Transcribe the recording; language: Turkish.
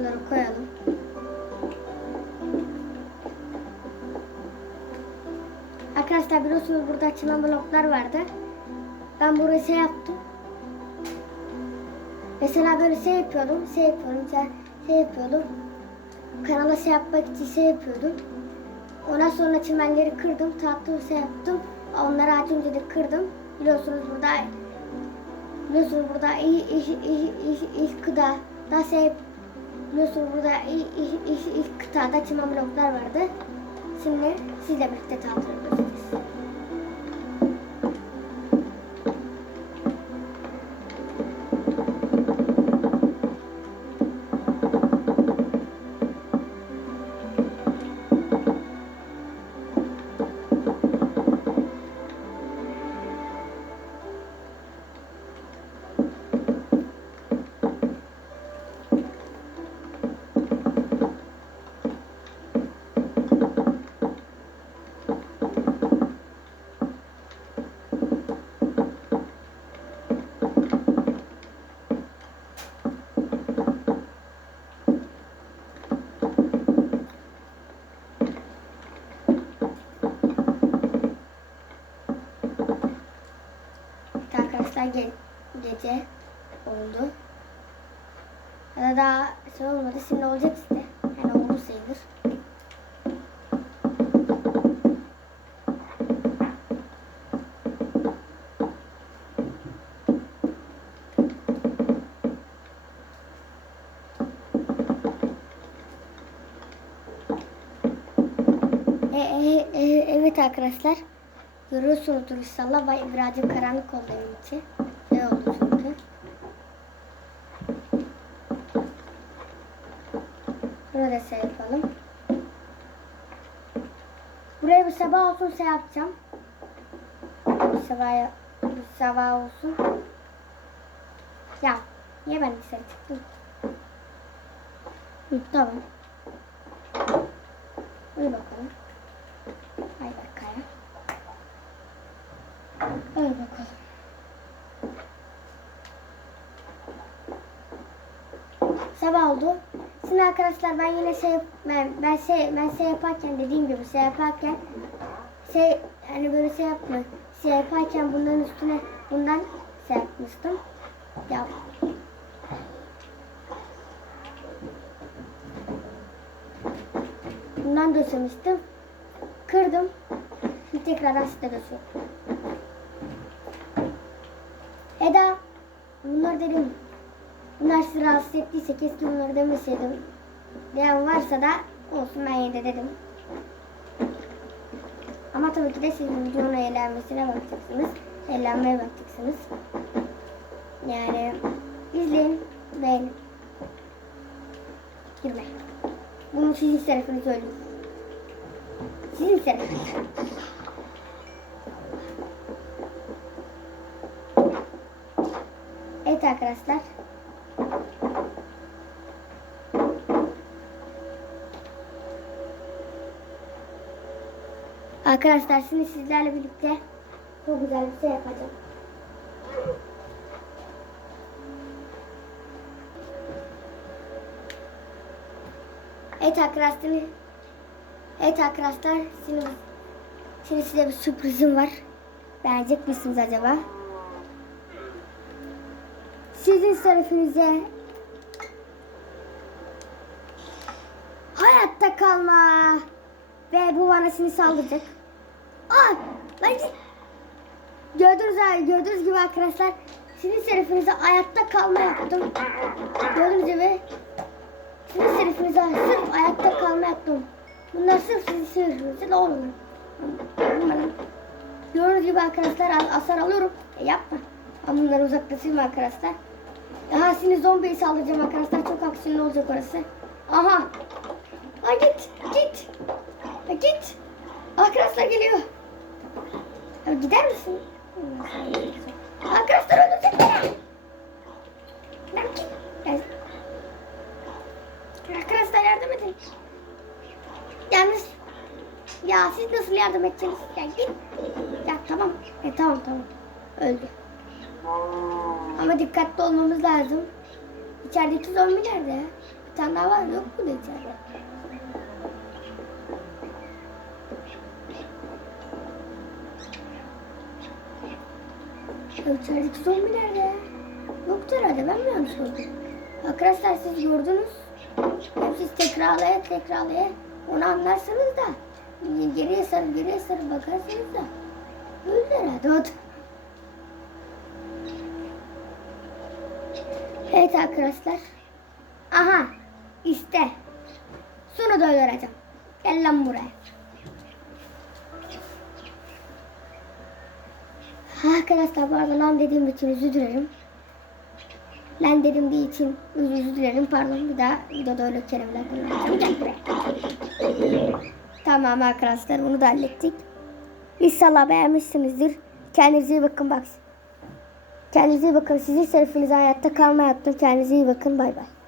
Buraları koyalım. Arkadaşlar biliyorsunuz burada çimen bloklar vardı. Ben burayı şey yaptım. Mesela böyle şey yapıyordum, şey yapıyorum, şey, şey yapıyordum. Kanala şey yapmak için şey yapıyordum. Ondan sonra çimenleri kırdım, tatlı şey yaptım. Onları az önce de kırdım. Biliyorsunuz burada biliyorsunuz burada iyi iş iş iş iş gıda da şey biliyorsunuz burada iyi iş iş iş gıdada çimen bloklar vardı. Şimdi sizle birlikte yapıyoruz. Arkadaşlar ge- gece oldu. Ya da daha şey olmadı. Şimdi olacak işte. Yani oldu sayılır. E, e, e, evet arkadaşlar. Görüyorsunuzdur inşallah. Vay, birazcık karanlık oldu evin içi. Ne oldu çünkü? Bunu da şey yapalım. Buraya bir sabah olsun şey yapacağım. Bir sabah, bir sabah olsun. Ya niye ben dışarı çıktım? Hı, tamam. Uyu bakalım. Ay bak kaya. Öyle bakalım. Sabah oldu. Şimdi arkadaşlar ben yine şey ben, ben şey ben şey yaparken dediğim gibi şey yaparken şey hani böyle şey yapma şey yaparken bunların üstüne bundan şey yapmıştım. Ya bundan döşemiştim. Kırdım. Şimdi tekrardan size döşüyorum. Eda, bunlar dedim. Bunlar sizi rahatsız ettiyse keşke bunları demeseydim. Diyen varsa da olsun ben yine de dedim. Ama tabii ki de sizin videonun eğlenmesine bakacaksınız. Eğlenmeye bakacaksınız. Yani izleyin, beğenin. Girme. Bunu sizin tarafını söyleyeyim. Sizin tarafınız. Evet arkadaşlar. Arkadaşlar şimdi sizlerle birlikte çok güzel bir şey yapacağım. Evet arkadaşlar. Evet arkadaşlar. Şimdi, şimdi size bir sürprizim var. Beğenecek misiniz acaba? Sizin tarafınıza hayatta kalma ve bu bana seni saldıracak. Aa, lan git. Gördüğünüz, gördüğünüz gibi arkadaşlar sizin tarafınıza hayatta kalma yaptım. Gördüğünüz gibi sizin tarafınıza sırf hayatta kalma yaptım. Bunlar sırf sizin tarafınıza ne olur. Gördüğünüz gibi arkadaşlar hasar alıyorum. E, yapma. Ama bunları uzaklaşayım arkadaşlar. Daha şimdi zombiyi saldıracağım arkadaşlar. Çok aksiyonlu olacak orası. Aha. Ay git. Git. Ay git. Arkadaşlar geliyor. Ya gider misin? Arkadaşlar öldürecek beni. Lan git. Gel. Arkadaşlar yardım edin. Yalnız ya siz nasıl yardım edeceksiniz? Ya git. Ya tamam. E tamam tamam. Öldü. Ama dikkatli olmamız lazım. İçerideki zombi nerede? Bir tane daha var yok mu içeride? Ya içerideki zombi nerede? Yoktu herhalde ben mi yanlış gördüm? Arkadaşlar siz gördünüz. Hep siz tekrarlaya tekrarlaya onu anlarsınız da geriye sarı geriye sarı bakarsınız da öldü herhalde o da. Evet arkadaşlar. Aha işte. Sonra da öldüreceğim. Gel lan buraya. Arkadaşlar bu arada lan dediğim için özür dilerim. Lan dedim diye için özür dilerim. Pardon bir daha videoda öyle kelimeler kullanacağım. Tamam arkadaşlar bunu da hallettik. İnşallah beğenmişsinizdir. Kendinize iyi bakın bak. Kendinize iyi bakın. Sizin şerefinize hayatta kalma yaptım. Kendinize iyi bakın. Bay bay.